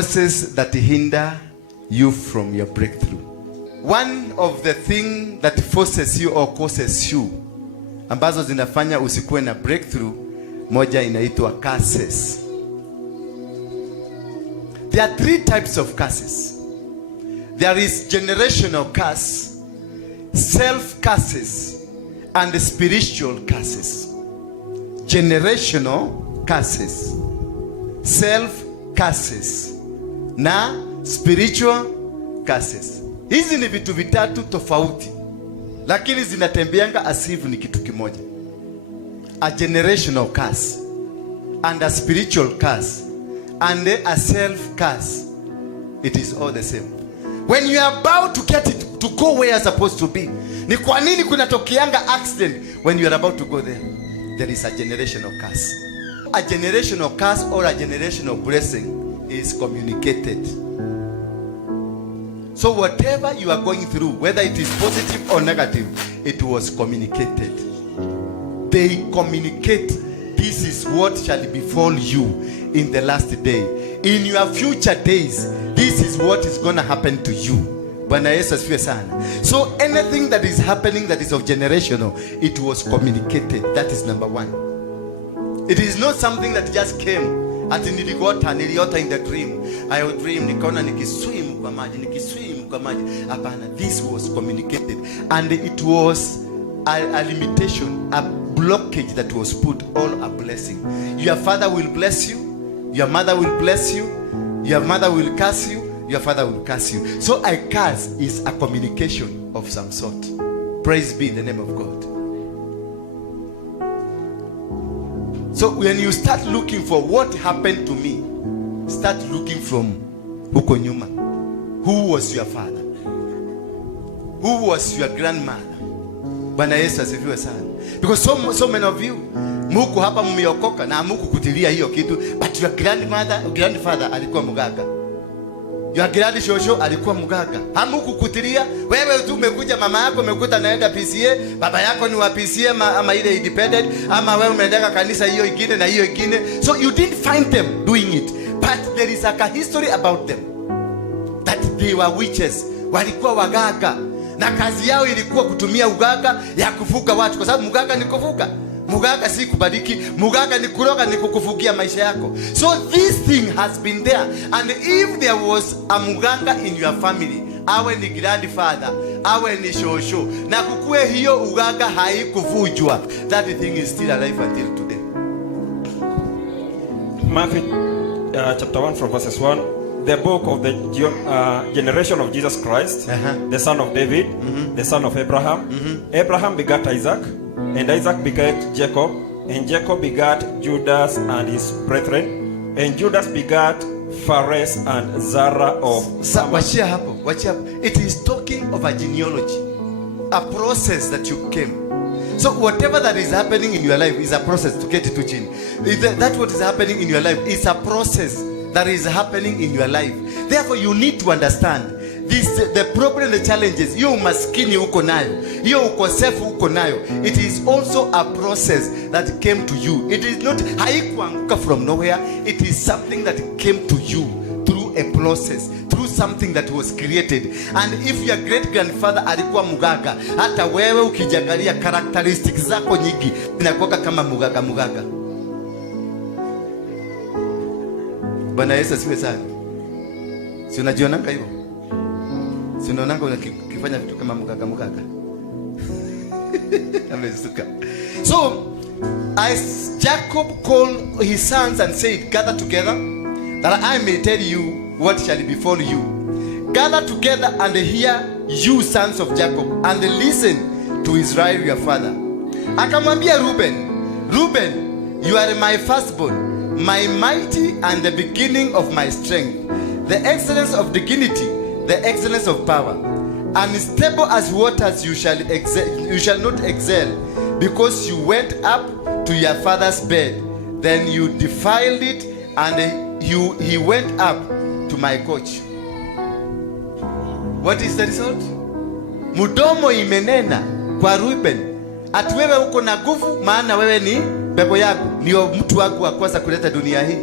Causes that hinder you from your breakthrough. One of the things that forces you or causes you, ambazo zinafanya usikuwe na breakthrough, moja inaitwa curses. There are 3 types of curses. There is generational curse, self curses, and spiritual curses. Generational curses, self curses na spiritual curses. Hizi ni vitu vitatu tofauti, lakini zinatembeanga asifu ni kitu kimoja. A generational curse, and a spiritual curse, and a self curse. It is all the same. When you are about to get it to go where you're supposed to be, ni kwa nini kunatokeanga accident when you are about to go there? There is a generational curse. A generational curse or a generational blessing is communicated. So whatever you are going through, whether it is positive or negative, it was communicated. They communicate, this is what shall befall you in the last day. In your future days, this is what is going to happen to you. Bwana Yesu asifiwe sana. So anything that is happening that is of generational, it was communicated. That is number 1. It is not something that just came. Ati niliota in the dream. I would dream nikaona nikiswim kwa maji. Hapana, this was communicated, and it was a limitation, a blockage that was put, all a blessing. Your father will bless you, your mother will bless you, your mother will curse you, your father will curse you. So a curse is a communication of some sort. Praise be the name of God. So when you start looking for what happened to me, start looking from huko nyuma. Who was your father? Who was your grandmother? Bwana Yesu asifiwe sana. Because so many of you, muko hapa mmeokoka na muko kutilia hiyo kitu, but your grandfather alikuwa mganga. Your grandshosho alikuwa mganga. Hamuku kutilia, wewe tu umekuja, mama yako umekuta naenda PCA, baba yako ni wa PCA ama ile independent, ama wewe umeenda kanisa hiyo ingine na hiyo ingine. So you didn't find them doing it. But there is a history about them. That they were witches. Walikuwa waganga. Na kazi yao ilikuwa kutumia uganga ya kufuga watu. Kwa sababu mganga ni kufuga. Muganga si kubariki, muganga ni kuroga, ni kukufugia maisha yako. So this thing has been there, and if there was a muganga in your family, awe ni grandfather, awe ni shosho, na kukue hiyo uganga haikuvujwa, that thing is still alive until today. Matthew chapter 1 from verses 1, the book of the generation of Jesus Christ, the son of David, the son of Abraham. Abraham begat Isaac, and Isaac begat Jacob, and Jacob begat Judas and his brethren, and Judas begat Phares and Zara of Wachia hapo. It is talking of a genealogy, a process that you came. So whatever that is happening in your life is a process to get to gene. That what is happening in your life is a process that is happening in your life. Therefore you need to understand this, the problem, the challenges, hiyo umaskini uko nayo, hiyo ukosefu uko nayo, it is also a process that came to you. It is not haikuanguka from nowhere. It is something that came to you through a process, through something that was created. And if your great grandfather alikuwa muganga, hata wewe ukijangalia characteristics zako nyingi zinakuwa kama muganga. Bwana Yesu asifiwe sana. Si unajionanga hivyo? Si unaonanga unakifanya vitu kama muganga. Amezuka. So as Jacob called his sons and said, gather together, that I may tell you what shall befall you. Gather together and hear, you sons of Jacob, and listen to Israel your father. Akamwambia Reuben, you are my firstborn, my mighty and the beginning of my strength, the excellence of dignity, the excellence of power. Unstable as waters you shall not excel, because you went up to your father's bed, then you defiled it, and he went up to my couch. What is the result? Mudomo imenena kwa Reuben, ati wewe uko na nguvu, maana wewe ni bebo yako, ndio mtu wangu wa kwanza kuleta dunia hii.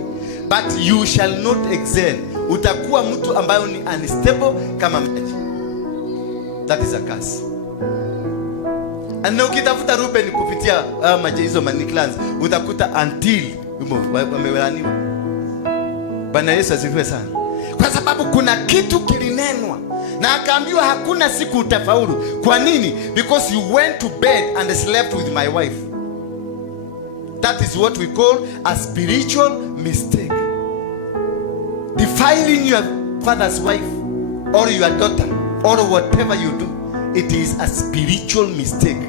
But you shall not excel. utakuwa mtu ambaye ni unstable kama maji. That is a curse. Na ukitafuta Ruben kupitia maji hizo maniclans, utakuta until wamewelaniwa. Bwana Yesu asifiwe sana. Kwa sababu kuna kitu kilinenwa na akaambiwa hakuna siku utafaulu. Kwa nini? Because you went to bed and slept with my wife. That is what we call a spiritual mistake. Defiling your father's wife or your daughter or whatever you do, it is a spiritual mistake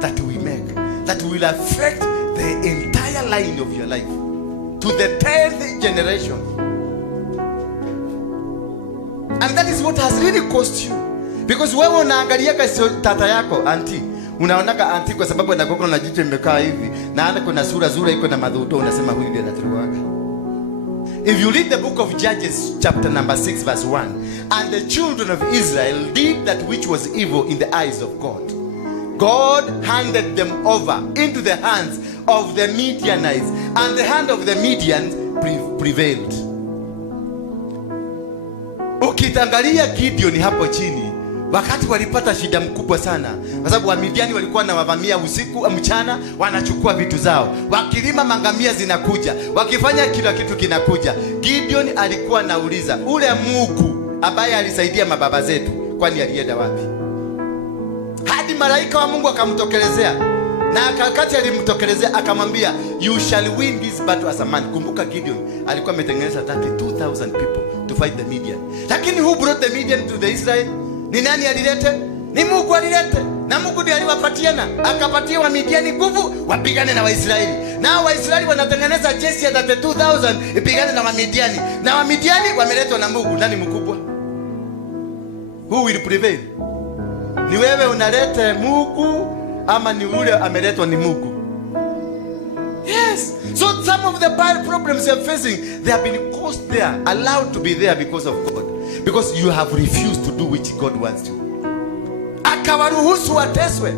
that we make that will affect the entire line of your life to the 10th generation. And that is what has really cost you. Because wewe unaangalia tata yako auntie, unaonaka auntie kwa sababu anakuwa na jicho limekaa hivi na ana kuna sura iko na madhuto, unasema huyu ndiye anatoroka. If you read the book of Judges chapter number 6 verse 1, and the children of Israel did that which was evil in the eyes of God. God handed them over into the hands of the Midianites, and the hand of the Midians prevailed. Ukitangalia Gideon hapo chini, wakati walipata shida mkubwa sana, kwa sababu Wamidiani walikuwa na wavamia usiku mchana, wanachukua vitu zao, wakilima mangamia zinakuja, wakifanya kila kitu kinakuja. Gideon alikuwa anauliza, ule Mungu ambaye alisaidia mababa zetu, kwani alienda wapi? Hadi malaika wa Mungu akamtokelezea, na akakati alimtokelezea akamwambia, you shall win this battle as a man. Kumbuka Gideon alikuwa ametengeneza 32,000 people to fight the Midian. Lakini who brought the Midian to the Israel? Ni nani alilete? Ni Mungu alilete. Na Mungu ndiye aliwapatiana, akapatia wa Midiani nguvu wapigane na Waisraeli. Na Waisraeli wanatengeneza jeshi ya 32,000 ipigane na Wamidiani. Na Wamidiani wameletwa na Mungu. Nani mkubwa? Who will prevail? Ni wewe unalete Mungu ama ni yule ameletwa ni Mungu? Yes. So some of the bad problems you are facing, they have been caused there, allowed to be there because of God. Because you have refused to do which God wants to. Akawaruhusu wateswe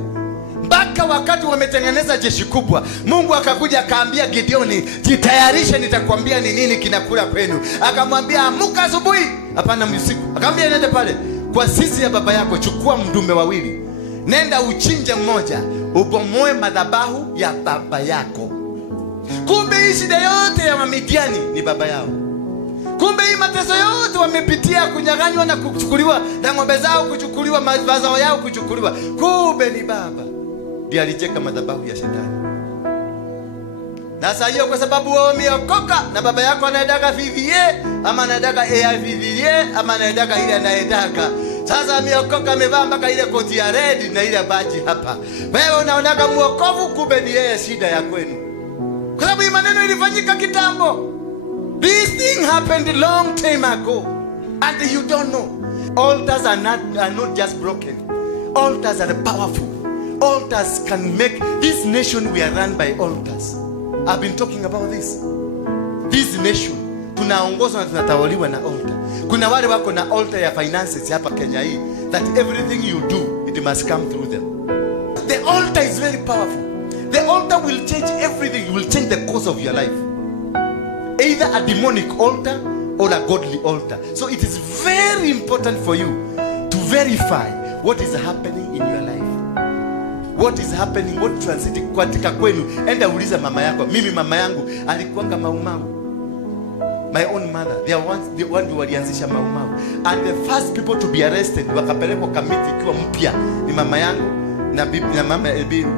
mpaka wakati wametengeneza jeshi kubwa. Mungu akakuja akaambia Gideoni, jitayarishe, nitakwambia ni nini kinakula kwenu. Akamwambia amuka asubuhi, hapana usiku. Akamwambia nenda pale kwa sisi ya baba yako, chukua mdume wawili, nenda uchinje mmoja, ubomoe madhabahu ya baba yako. Kumbe hii shida yote ya Wamidiani ni baba yao. Kumbe hii mateso yote wamepitia, kunyang'anywa na kuchukuliwa na ng'ombe zao, kuchukuliwa mazao yao, kuchukuliwa. Kumbe ni baba ndiye alicheka madhabahu ya shetani. Na sasa hiyo kwa sababu wao wameokoka na baba yako anaendaka VVA ama anaendaka ARVVA ama anaendaka ile anaendaka. Sasa ameokoka, amevaa mpaka ile koti ya red na ile baji hapa. Wewe unaonaka muokovu, kumbe ni yeye shida ya kwenu. Kwa sababu hii maneno ilifanyika kitambo. This thing happened a long time ago and you don't know. Altars are not just broken. Altars are powerful. Altars can make this nation, we are run by altars. I've been talking about this. This nation tunaongozwa na tunatawaliwa na altar. Kuna wale wako na altar ya finances hapa Kenya hii, that everything you do it must come through them. The altar is very powerful. The altar will change everything. It will change the course of your life. Either a demonic altar or a godly altar. So it is very important for you to verify what is happening in your life. What is happening, what transiting katika kwenu. Enda uliza mama yako. Mimi mama yangu alikuanga Maumau. My own mother, they are the one who walianzisha Maumau. And the first people to be arrested, wakapelekwa kamiti ikiwa mpya, ni mama yangu na bibi na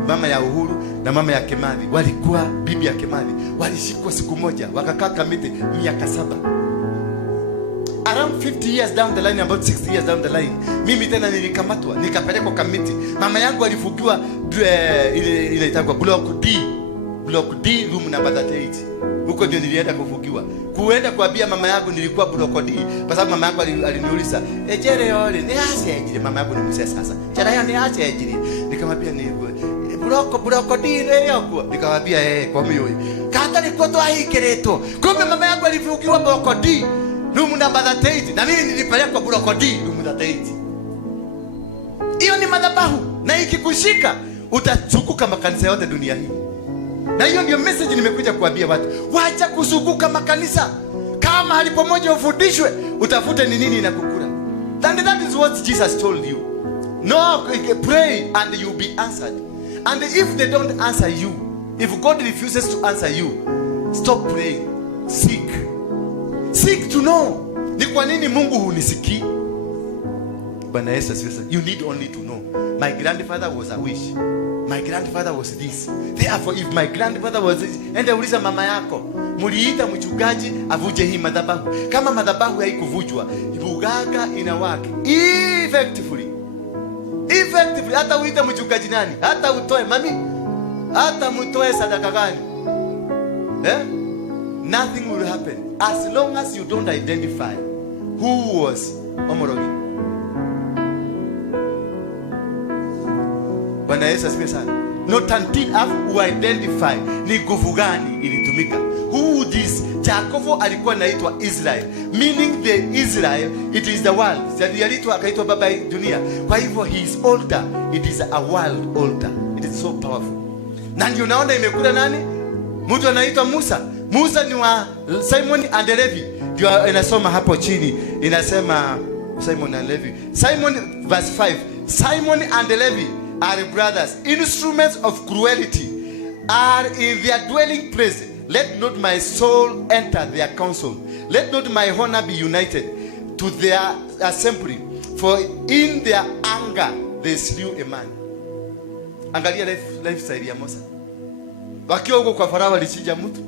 mama ya Uhuru na mama ya Kimathi. Walikuwa bibi ya Kimathi, walishikwa siku moja, wakakaa kamiti miaka 7. Around 50 years down the line, about 60 years down the line, mimi tena nilikamatwa, nikapelekwa kamiti. Mama yangu alifugiwa ile itakuwa block D room number 38. Huko ndio nilienda kufugiwa. Kuenda kuambia mama yangu nilikuwa block D, kwa sababu mama yangu aliniuliza, "Ejere yole, ni aje?" Mama yangu ni mzee sasa. "Jana ya ni aje?" Nikamwambia ni block D ile yako. Nikamwambia kwa mimi. Kata niko to ahikereto. Kumbe mama yangu alifugiwa block D room number 38 na mimi nilipelekwa block D room number 38. Hiyo ni madhabahu, na ikikushika utazunguka makanisa yote dunia hii. Na hiyo ndio message nimekuja kuambia watu. Wacha kuzunguka makanisa. Kama mahali pamoja ufundishwe, utafute ni nini inakukula. And that is what Jesus told you. No, pray and you'll be answered. And if they don't answer you, if God refuses to answer you, stop praying. Seek to know. Ni kwa nini Mungu hunisikii? Bwana Yesu asifiwe. You need only to know. My grandfather was a witch. My grandfather was this. Therefore, if my grandfather was this, enda uliza mama yako, muliita mchungaji avuje hii madhabahu. Kama madhabahu haikuvujwa, bugaga inawaka effectively. Hata uite mchungaji nani, hata utoe mami, hata mtoe sadaka gani, nothing will happen as long as you don't identify who was Omorogi. Bwana Yesu asifiwe sana. Not until you identify ni nguvu gani ilitumika. Who this Jacob alikuwa anaitwa Israel, meaning the Israel, it is the world. Aliitwa akaitwa baba dunia. Kwa hivyo his altar, it is a world altar. It is so powerful. Na ndio naona imekula nani? Mtu anaitwa Musa. Musa ni wa Simon and Levi. Ndio inasoma hapo chini. Inasema Simon and Levi. Simon verse 5. Simon and Levi are brothers. Instruments of cruelty are in their dwelling place. Let not my soul enter their council. Let not my honor be united to their assembly. For in their anger they slew a man. Angalia lifestyle ya Musa. Wakiwa huko kwa Farao alichinja mtu.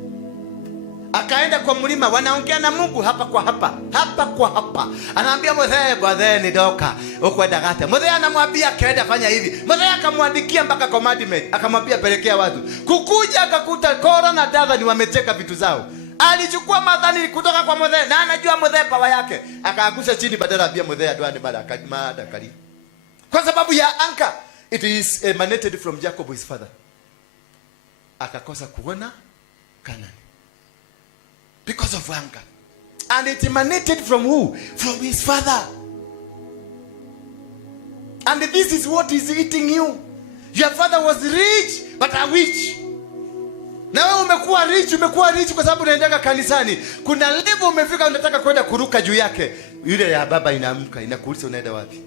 Akaenda kwa mlima, wanaongea na Mungu hapa kwa hapa. Anaambia Mothe ni doka ukwenda gata. Mothe anamwambia kaenda fanya hivi. Mothe akamwandikia mpaka commandment, akamwambia pelekea watu. Kukuja akakuta Kora na Dathan wameteka vitu zao. Alichukua madhani kutoka kwa Mothe na anajua Mothe pawa yake. Akaangusha chini badala ya Mothe adwane madakali. Kwa sababu ya anka, it is emanated from Jacob his father. Akakosa kuona Canaan. Because of anger. And it emanated from who? From his father. And this is what is eating you. Your father was rich, but a witch. Na wewe umekuwa rich kwa sababu unaenda kanisani. Kuna level umefika unataka kwenda kuruka juu yake. Yule ya baba inaamka, inakuuliza unaenda wapi?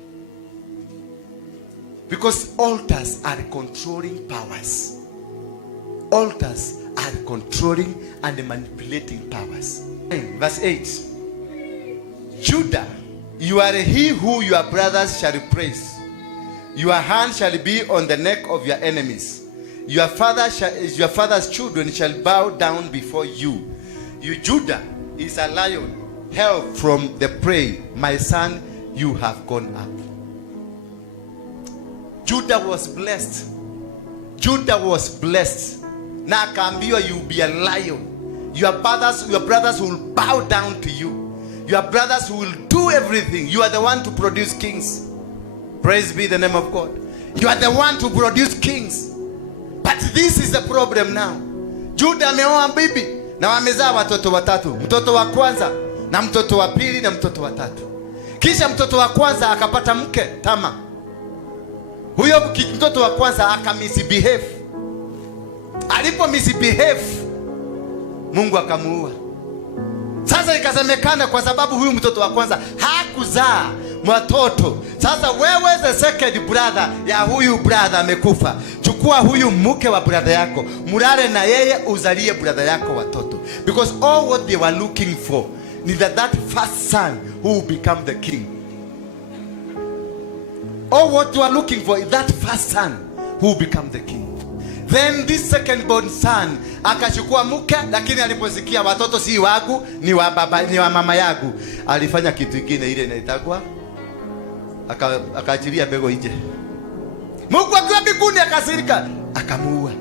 Because altars are controlling powers. Altars are controlling and manipulating powers. Verse 8. Judah, you are he who your brothers shall praise. Your hand shall be on the neck of your enemies. Your father's children shall bow down before you. You, Judah, is a lion, held from the prey. My son, you have gone up. Judah was blessed. Na akaambiwa you be a lion. Your brothers will bow down to you. Your brothers will do everything. You are the one to produce kings. Praise be the name of God. You are the one to produce kings. But this is the problem now. Judah ameoa bibi na wamezaa watoto watatu. Mtoto wa kwanza na mtoto wa pili na mtoto wa tatu. Kisha mtoto wa kwanza akapata mke Tama. Huyo mtoto wa kwanza akamisbehave. Alipo misbehave, Mungu akamuua. Sasa ikasemekana kwa sababu huyu mtoto wa kwanza hakuzaa watoto. Sasa wewe the second brother ya huyu brother amekufa. Chukua huyu mke wa brother yako, mulale na yeye uzalie brother yako watoto. Because all what they were looking for is that first son who will become the king. All what you are looking for is that first son who will become the king. Then this second born son akachukua mke, lakini aliposikia watoto si wangu ni wa baba ni wa mama yangu, alifanya kitu kingine ile inaitagwa akaachilia mbego nje. Mungu akiwa mbinguni akasirika akamuua.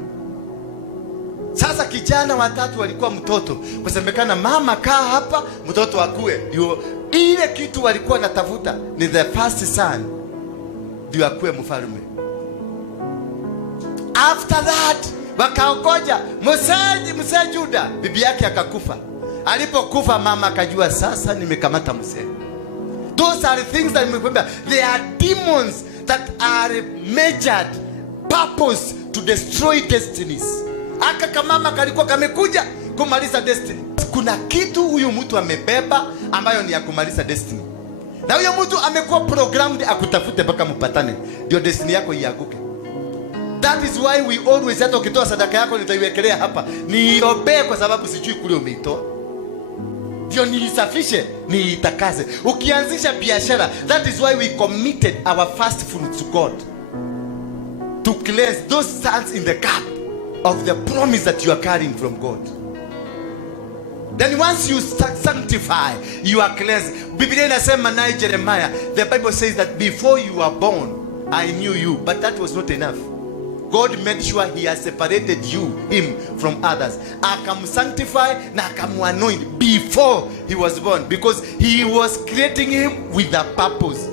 Sasa kijana watatu walikuwa mtoto, kusemekana mama kaa hapa mtoto akue. Ndio ile kitu walikuwa natafuta ni the first son ndio akue mfalme. After that wakaogoja mzee Juda, bibi yake akakufa. Alipokufa mama akajua sasa nimekamata mzee. Those are things that remember, they are demons that are measured purpose to destroy destinies. Aka kamama kalikuwa kamekuja kumaliza destiny. Kuna kitu huyu mtu amebeba ambayo ni ya kumaliza destiny. Na huyo mtu amekuwa programmed akutafute mpaka mpatane ndio destiny yako iaguke. That is why we always hata ukitoa sadaka yako nitaiwekelea hapa. Niombe kwa sababu sijui kule umeitoa. Ndio niisafishe, niitakaze. Ukianzisha biashara, that is why we committed our first fruit to God. To cleanse those sons in the cup of the promise that you are carrying from God. Then once you sanctify, you are cleansed. Biblia inasema naye Jeremiah, the Bible says that before you were born, I knew you. But that was not enough. God made sure he has separated him from others. Sanctify na anoint before he was born, because he was creating him with a purpose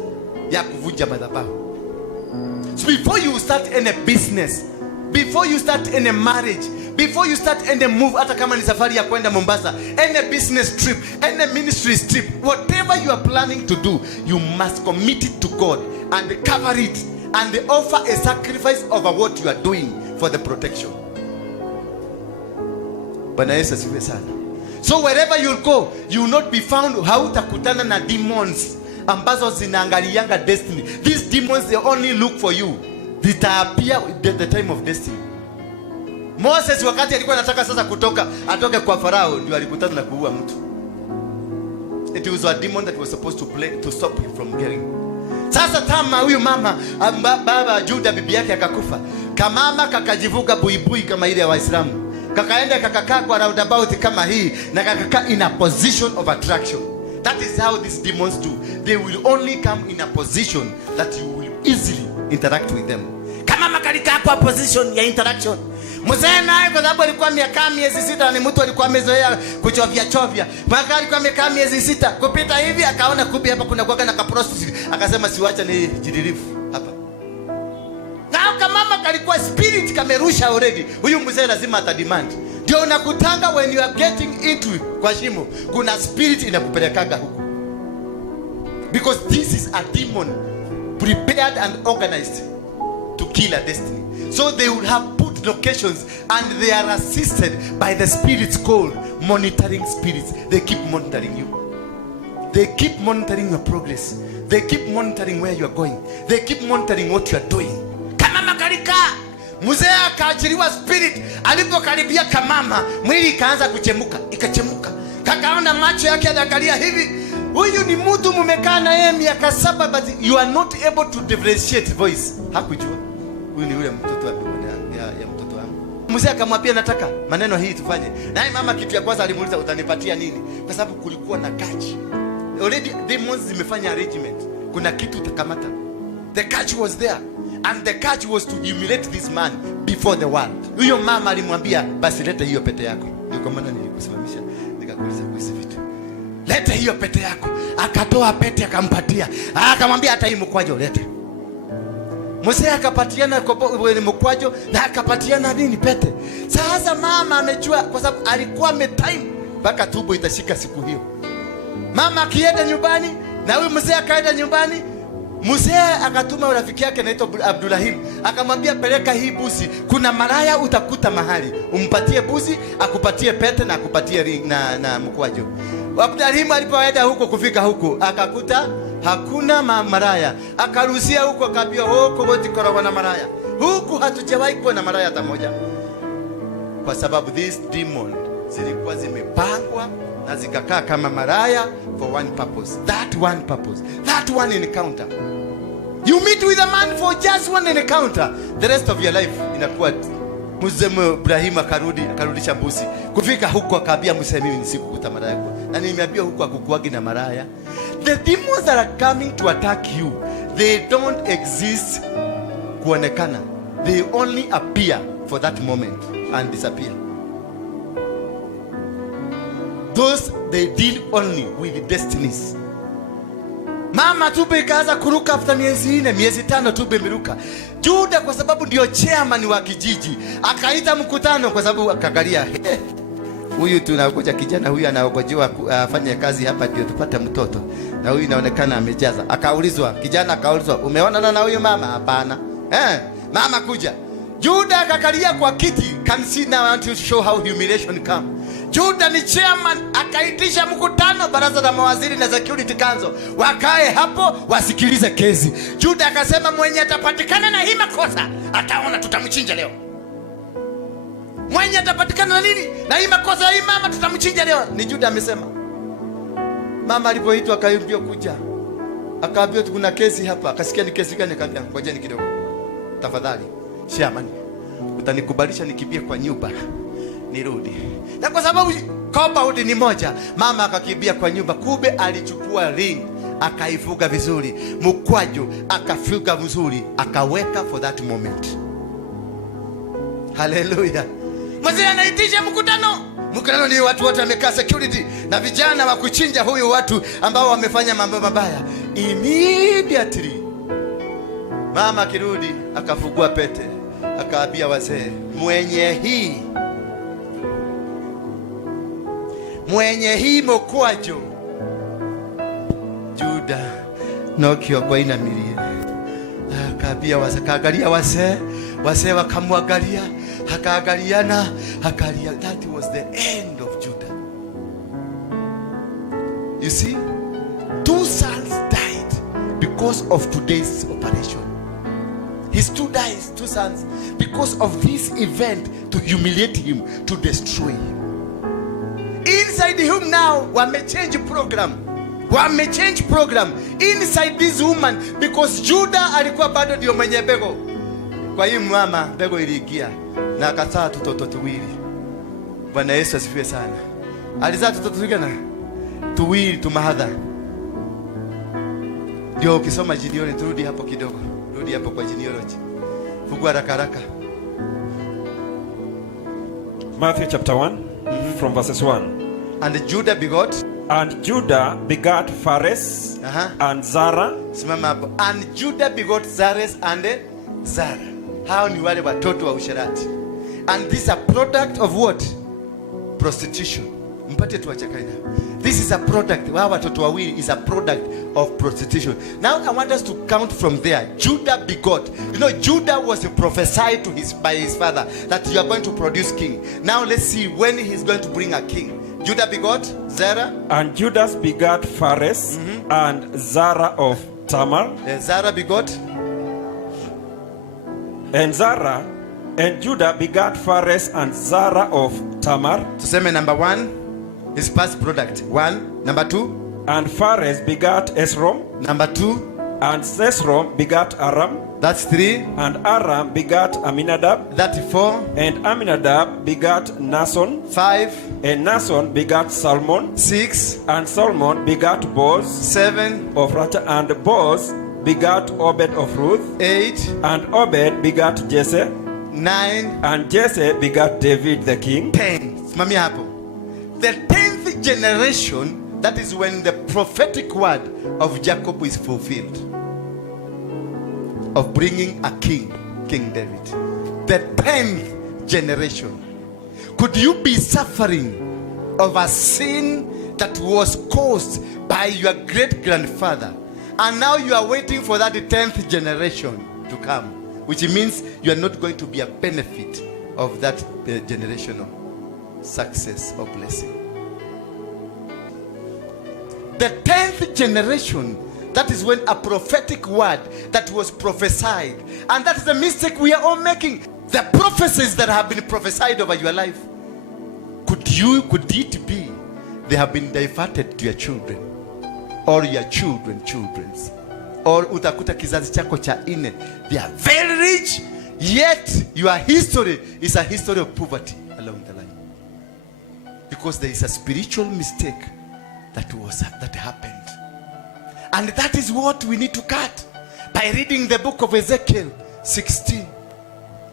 ya kuvunja madhabahu. So before you start any business, before you start any marriage, before you start any move, hata kama ni safari ya kwenda Mombasa, any business trip, any ministry trip, whatever you are planning to do, you must commit it to God and cover it and offer a sacrifice over what you are doing for the protection. Bwana Yesu asifiwe sana. So wherever you go, you will not be found, hautakutana na demons ambazo zinaangalianga destiny. These demons, they only look for you. Zitaapia at the time of destiny. Moses wakati alikuwa anataka sasa atoke kwa Farao, ndio alikutana na kuua mtu. It was a demon that was supposed to stop him from getting. Sasa Tama, huyu mama baba Juda bibi yake akakufa. Kamama kakajivuga buibui kama ile ya Waislamu. Kakaenda kakakaa kwa roundabout kama hii na kakakaa in a position of attraction. That is how these demons do. They will only come in a position that you will easily interact with them. Kama makalika kwa position ya interaction. Mzee naye kwa sababu alikuwa miezi 6 ni mtu alikuwa amezoea kuchovya. Mpaka alikuwa miezi 6 kupita hivi akaona kubi hapa kuna kuaga na kaprostitute, akasema siwacha ni jidirifu hapa. Na kama kalikuwa spirit kamerusha already. Huyu mzee lazima atademand. Ndio unakutanga when you are getting into kwa shimo, kuna spirit inakupelekaga huko. Because this is a demon prepared and organized to kill a destiny. So they will have put locations and they are assisted by the spirits called monitoring spirits. They keep monitoring you. They keep monitoring your progress. They keep monitoring where you are going. They keep monitoring what you are doing. Kama makarika mzee akaachiliwa spirit, alipokaribia kamama mwili ikaanza ikachemuka. Kakaona macho yake yanaangalia hivi. Huyu ni mtu mumekaa na yeye miaka 7 but you are not able to differentiate voice. Hakujua huyu ni yule mtoto ya mtoto wangu. Mzee akamwambia nataka maneno hii tufanye. Naye mama kitu ya kwanza alimuuliza utanipatia nini? Kwa sababu kulikuwa na catch. Already demons zimefanya arrangement. Kuna kitu utakamata. The catch was there. And the catch was to humiliate this man before the world. Huyo mama alimwambia basi leta hiyo pete yako. Ndio kwa maana nilikusimamisha nikakuuliza kuhusu vitu. Leta hiyo pete yako. Akatoa pete akampatia. Akamwambia hata hii mkwajo lete. Mzee akapatiana mkwajo na akapatiana nini pete. Sasa mama amejua kwa sababu alikuwa ametime mpaka tumbo itashika siku hiyo. Mama akienda nyumbani na huyu mzee akaenda nyumbani. Mzee akatuma rafiki yake anaitwa Abdulrahim, akamwambia peleka hii busi, kuna maraya utakuta mahali, umpatie busi, akupatie pete na akupatie ring na mkwajo. Abdulrahim alipoenda huko, kufika huko akakuta hakuna maraya. Akaruhusia huko, akaambia huko wote korogwa na maraya. Huku hatujawahi kuwa na maraya hata moja. Kwa sababu this demon zilikuwa zimepangwa na zikakaa kama maraya for one purpose. That one purpose. That one encounter. You meet with a man for just one encounter. The rest of your life inakuwa. Mzee Ibrahim akarudisha busi. Kufika huko akaambia Musa, mimi nisikukuta maraya. Na nimeambia huko akukuagi na maraya. The demons that are coming to attack you, they don't exist kuonekana. They only appear for that moment and disappear. Those they deal only with destinies. Mama tumbe ikaanza kuruka after miezi 4, miezi 5 tumbe miruka. Juda kwa sababu ndio chairman wa kijiji, akaita mkutano kwa sababu akagalia. Huyu tunakuja kijana huyu anaogojewa afanye kazi hapa ndio tupate mtoto. Na huyu inaonekana amejaza. Akaulizwa, kijana akaulizwa, umeonana na huyu mama? Hapana. Mama kuja. Juda akakalia kwa kiti. Can see now, I want to show how humiliation come. Juda ni chairman, akaitisha mkutano, baraza la mawaziri na security council wakae hapo wasikilize kesi. Juda akasema mwenye atapatikana na hii makosa ataona tutamchinja leo. Mwenye atapatikana na nini? Na hii makosa hii mama tutamchinja leo. Ni Juda amesema. Mama alipoitwa akaambiwa kuja. Akaambiwa kuna kesi hapa. Akasikia ni kesi gani? Akaambia ngojeni kidogo. Tafadhali, chairman, utanikubalisha nikimbie kwa nyumba nirudi. Na kwa sababu compound ni moja, mama akakimbia kwa nyumba. Kumbe alichukua ring akaifuga vizuri, mkwaju akafuga vizuri, akaweka for that moment. Hallelujah. Mzee anaitisha mkutano. Mkutano ni watu wote wamekaa, security na vijana wa kuchinja huyu watu ambao wamefanya mambo mabaya. Immediately mama akirudi akafungua pete, akaambia wazee, mwenye hii mokwajo Juda nokio kwa ina milia. Akaambia wazee, kaangalia wazee wakamwangalia, akaangaliana, akalia. That was the end of Judah. You see, 2 sons died because of today's operation. His 2 sons, because of this event, to humiliate him, to destroy him. Inside him now, wamechange program inside this woman, because Judah alikuwa bado ndio mwenye bego. Kwa hiyo mama bego iliingia na akazaa tutoto tuwili. Bwana Yesu asifiwe sana. Alizaa tutoto tuwili tumahadha. Ndio ukisoma genealogy, turudi hapo kidogo. Rudi hapo kwa genealogy. Fungua haraka. Matthew chapter 1 from verses 1. And Judah begot Phares and Zara. Simama hapo. And Judah begot Zares and Zara. Hao ni wale watoto wa usherati. And this is a product of what? Prostitution. Mpate tuachakaina. This is a product. Wa watoto wawili is a product of prostitution. Now I want us to count from there. Judah begot. You know, Judah was prophesied to by his father that you are going to produce king. Now let's see when he's going to bring a king. Judah begot Zara. And Judas begot Phares and Zara of Tamar. Zara begot. And Judah begot Phares and Zara of Tamar. Tuseme number 1 is past product. 1. Number 2. And Phares begot Esrom. Number 2. And Esrom begot Aram. That's 3. And Aram begot Aminadab. That's 4. And Aminadab begot Nason. 5. And Nason begot Salmon. 6. And Salmon begot Boaz. 7. Of Rachel. And Boaz begot Obed of Ruth. 8. And Obed begot Jesse. 9. And Jesse begot David the king. 10. Simamia hapo. The 10th generation, that is when the prophetic word of Jacob is fulfilled, of bringing a king, King David. The 10th generation. Could you be suffering of a sin that was caused by your great grandfather, and now you are waiting for that 10th generation to come, which means you are not going to be a benefit of that generational success or blessing? The 10th generation, that is when a prophetic word that was prophesied, and that is the mistake we are all making. The prophecies that have been prophesied over your life, could it be they have been diverted to your children or your children's, or utakuta kizazi chako cha ine, they are very rich, yet your history is a history of poverty along the line, because there is a spiritual mistake that happened. And that is what we need to cut by reading the book of Ezekiel 16.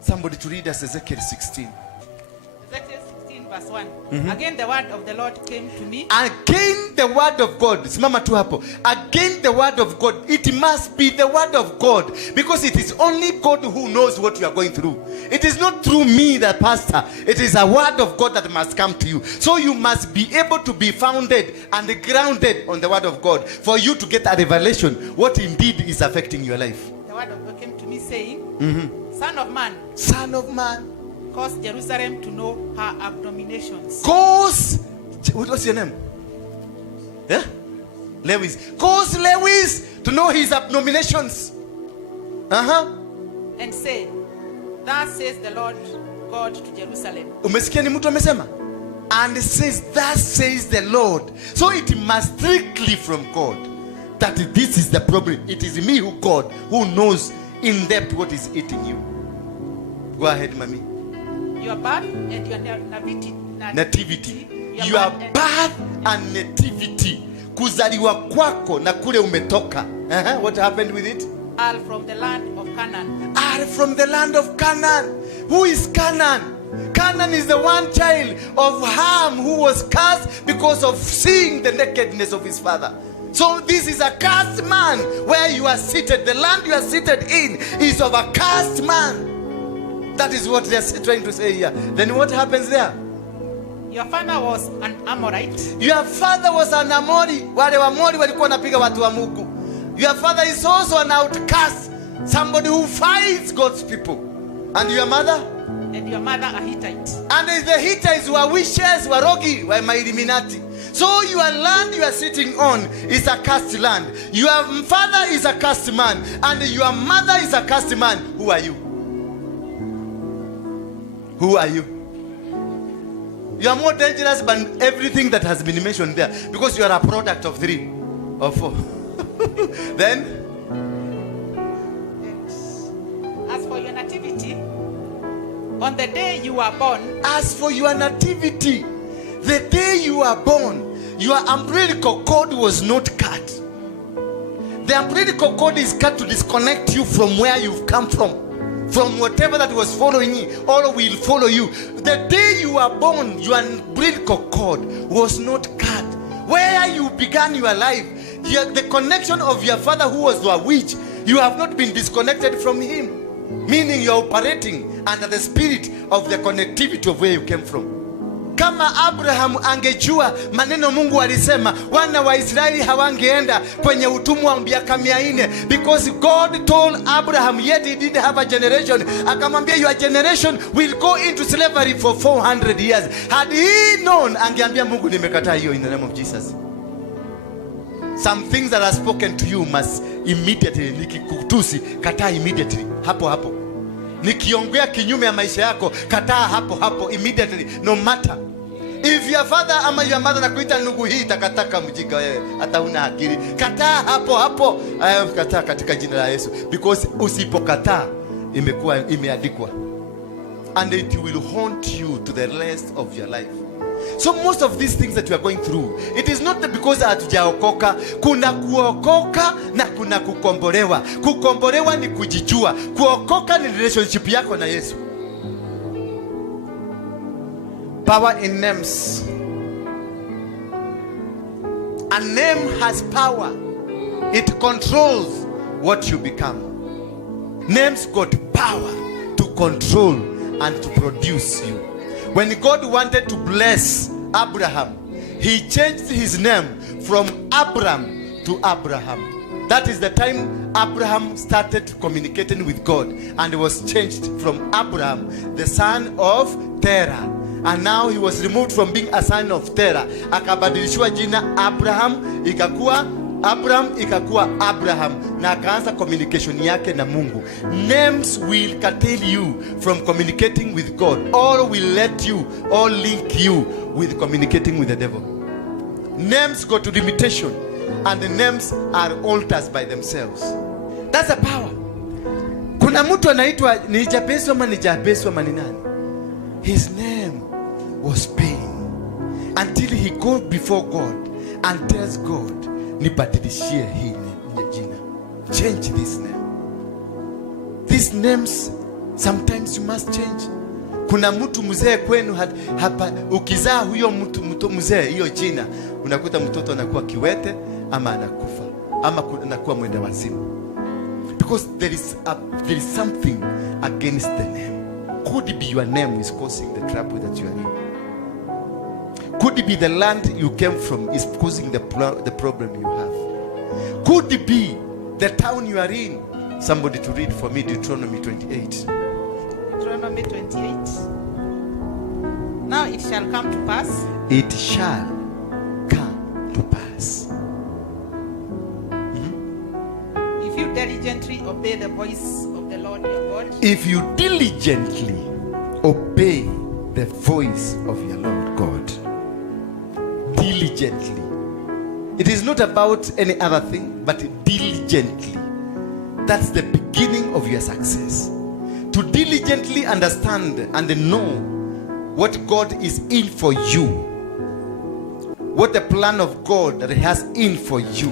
Somebody to read us Ezekiel 16. Ezekiel 16 verse 1. Again the word of the Lord came to me. Again the word of God. Simama tu hapo. Again the word of God. It must be the word of God, because it is only God who knows what you are going through. It is not through me, the pastor. It is a word of God that must come to you. So you must be able to be founded and grounded on the word of God for you to get a revelation what indeed is affecting your life. The word of God came to me saying, Son of man. Son of man. cause Jerusalem to know her abominations. Cause, what's your name? Yeah? Lewis. Cause Lewis to know his abominations. And say, thus says the Lord God to Jerusalem. Umesikia ni mtu amesema? And it says, thus says the Lord. So it must strictly from God that this is the problem. It is me, who God, who knows in depth what is eating you. Go ahead, mommy. Your birth and your nativity. Your birth and nativity. Kuzaliwa kwako na kule umetoka. What happened with it? Are from the land of Canaan. Are from the land of Canaan. Who is Canaan? Canaan is the one child of Ham who was cursed because of seeing the nakedness of his father. So this is a cursed man where you are seated. The land you are seated in is of a cursed man. That is what they are trying to say here. Then what happens there? Your father was an Amorite. Your father was an Amori. Wale Wamori walikuwa wanapiga watu wa Mungu. Your father is also an outcast. Somebody who fights God's people. And your mother? And your mother a Hittite. And the Hittites were witches, were rogi, were my Illuminati. So your land you are sitting on is a cursed land. Your father is a cursed man. And your mother is a cursed man. Who are you? Who are you? You are more dangerous than everything that has been mentioned there. Because you are a product of 3 or 4. Then? As for your nativity, on the day you were born. As for your nativity, the day you were born, your umbilical cord was not cut. The umbilical cord is cut to disconnect you from where you've come from whatever that was following you, or will follow you. The day you were born, your umbilical cord was not cut. Where you began your life, the connection of your father who was a witch, you have not been disconnected from him. Meaning you are operating under the spirit of the connectivity of where you came from. Kama Abraham angejua maneno Mungu alisema, wana wa Israeli hawangeenda kwenye utumwa wa miaka 400, because God told Abraham, yet he didn't have a generation. Akamwambia your generation will go into slavery for 400 years. Had he known, angeambia Mungu nimekataa hiyo in the name of Jesus. Some things that are spoken to you must immediately, nikikutusi kataa immediately, hapo hapo. Nikiongea kinyume ya maisha yako, kataa hapo hapo immediately, no matter. If your father ama your mother nakuita ndugu hii takataka mjinga wewe, hata una akili, kataa hapo hapo. Kataa katika jina la Yesu, because usipokataa imekuwa imeandikwa, and it will haunt you to the rest of your life. So most of these things that you are going through, it is not because hatujaokoka. Kuna kuokoka na kuna kukombolewa. Kukombolewa ni kujijua. Kuokoka ni relationship yako na Yesu. Power in names. A name has power. It controls what you become. Names got power to control and to produce you. When God wanted to bless Abraham, he changed his name from Abram to Abraham. That is the time Abraham started communicating with God, and was changed from Abraham, the son of Terah. And now he was removed from being a son of Terah. Akabadilishwa jina Abraham, ikakuwa Abraham, ikakuwa Abraham, na akaanza communication yake na Mungu. Names will curtail you from communicating with God, or will let you, or link you with communicating with the devil. Names go to limitation, and the names are altars by themselves. That's a power. Kuna mtu anaitwa ni Jabesi ama ni Jabesi ama ni nani? His name was pain, until he goes before God and tells God, nibadilishie hii jina. Change this name. These names, sometimes you must change. Kuna mtu mzee kwenu hapa, ukizaa huyo mtu mzee hiyo jina, unakuta mtoto anakuwa kiwete ama anakufa ama anakuwa mwenda wazimu. Because there is something against the name. Could it be your name is causing the trouble that you are in? Could it be the land you came from is causing the problem you have? Could it be the town you are in? Somebody to read for me Deuteronomy 28. Deuteronomy 28. Now it shall come to pass, it shall come to pass. if you diligently obey the voice of the Lord your God, If you diligently obey the voice of your Lord God, diligently. It is not about any other thing, but diligently. That's the beginning of your success. To diligently understand and know what God is in for you, what the plan of God that He has in for you,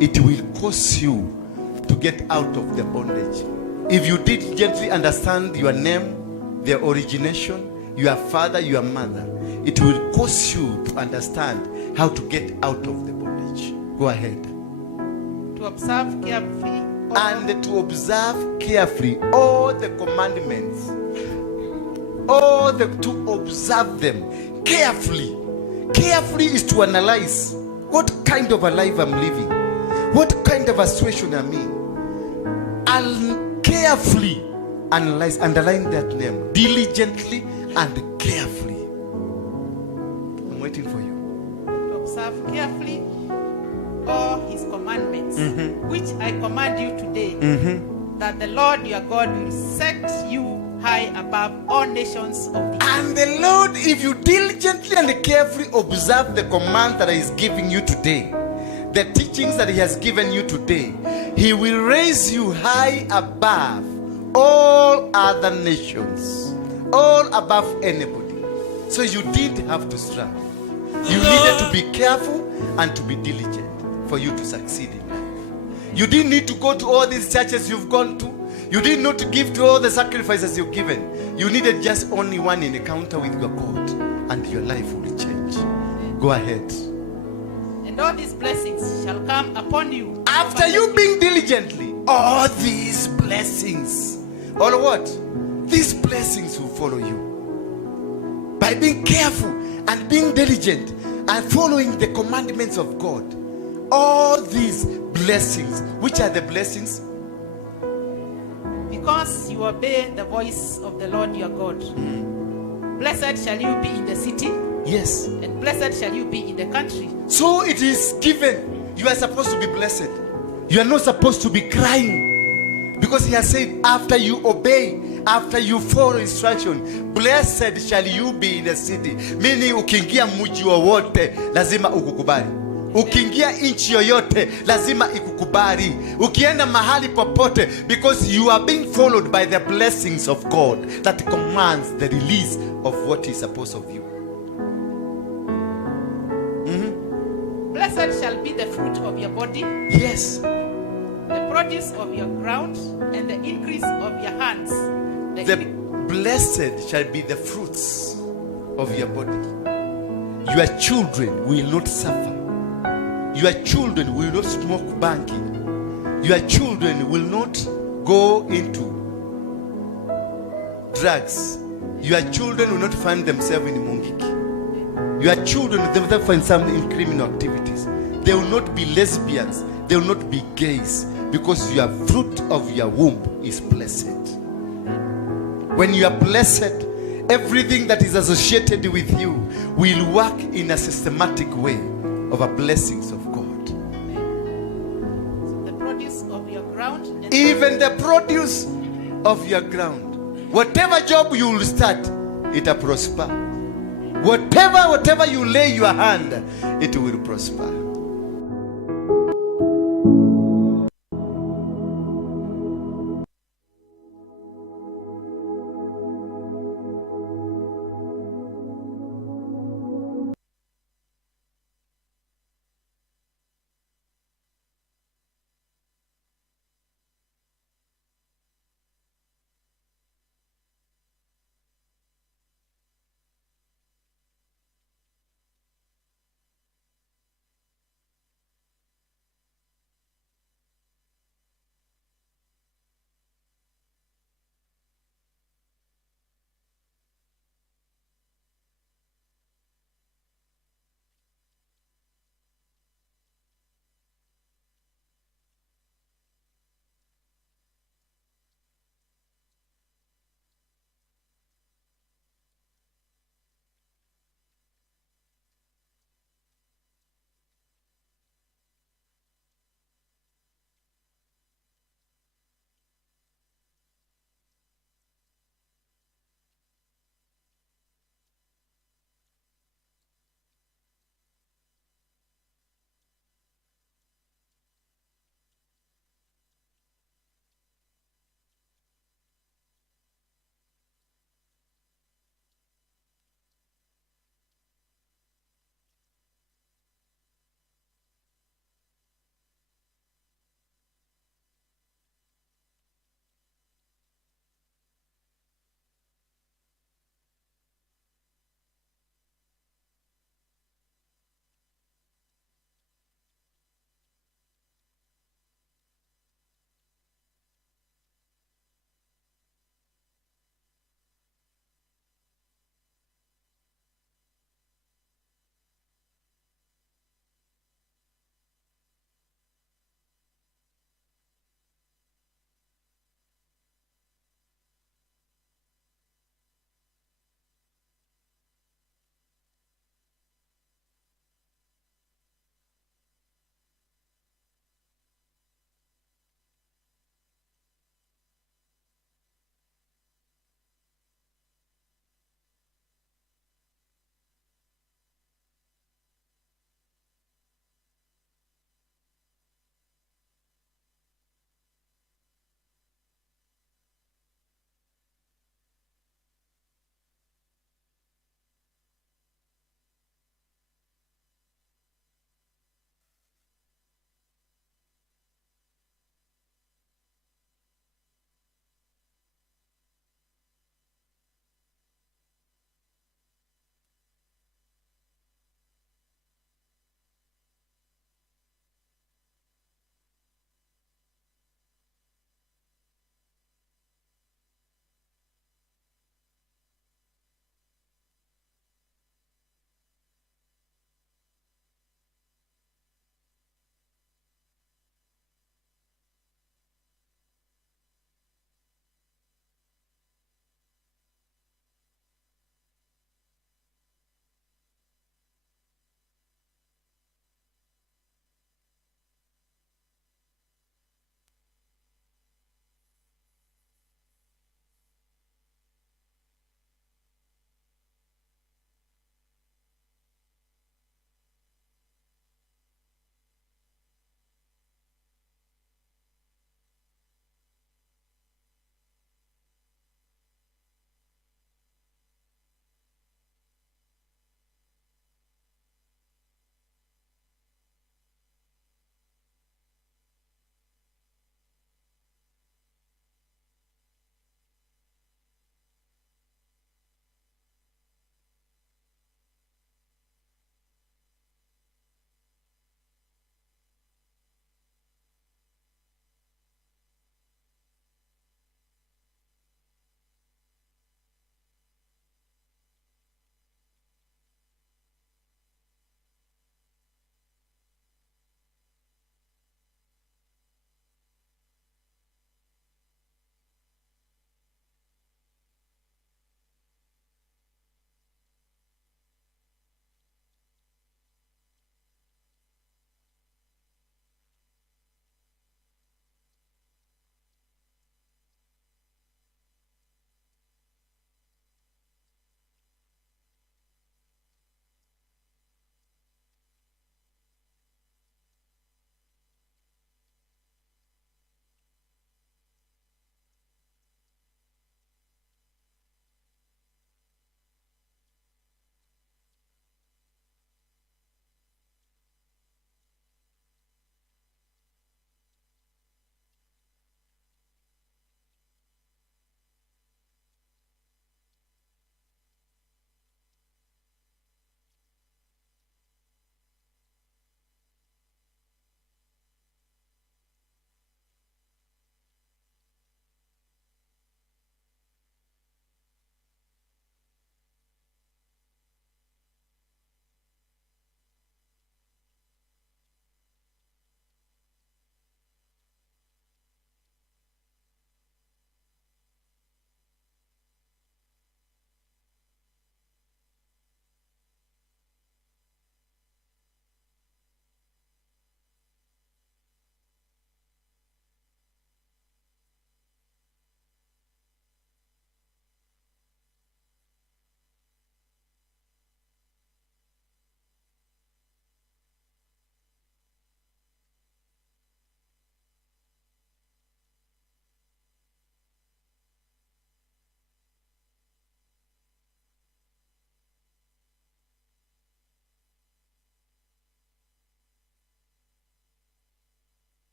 it will cause you to get out of the bondage. If you diligently understand your name, the origination, your father, your mother, it will cause you to understand how to get out of the bondage. Go ahead. to observe carefully And to observe carefully all the commandments, to observe them carefully. Carefully is to analyze what kind of a life I'm living, what kind of a situation I'm in. I'll carefully analyze, underline that name, diligently and carefully. I'm waiting for you. to observe carefully all his commandments, which I command you today, that the Lord your God will set you high above all nations of the earth. And the Lord, if you diligently and carefully observe the command that He is giving you today, the teachings that He has given you today, He will raise you high above all other nations, all above anybody. So you didn't have to strive. You needed to be careful and to be diligent for you to succeed in life. You didn't need to go to all these churches you've gone to. You didn't need to give to all the sacrifices you've given. You needed just only one encounter with your God, and your life will change. Go ahead. And all these blessings shall come upon you. After you being diligently, all these blessings, all what? These blessings will follow you. By being careful and being diligent and following the commandments of God, all these blessings, which are the blessings? Because you obey the voice of the Lord your God. Blessed shall you be in the city, Yes. and blessed shall you be in the country. So it is given. You are supposed to be blessed. You are not supposed to be crying. Because He has said, after you obey, after you follow instruction, blessed shall you be in the city. Meaning ukiingia mji wowote lazima ukukubali. Ukiingia nchi yoyote lazima ikukubali. Ukienda mahali popote, because you are being followed by the blessings of God that commands the release of what is supposed of you. Blessed shall be the fruit of your body, Yes. the produce of your ground, and the increase of your hands. The blessed shall be the fruits of your body. Your children will not suffer. Your children will not smoke banking. Your children will not go into drugs. Your children will not find themselves in Mungiki. Your children will not find themselves in criminal activities. They will not be lesbians. They will not be gays, because your fruit of your womb is blessed. When you are blessed, everything that is associated with you will work in a systematic way of a blessings of God. The produce of your ground, and Even the produce of your ground. Whatever job you will start, it will prosper. Whatever you lay your hand, it will prosper.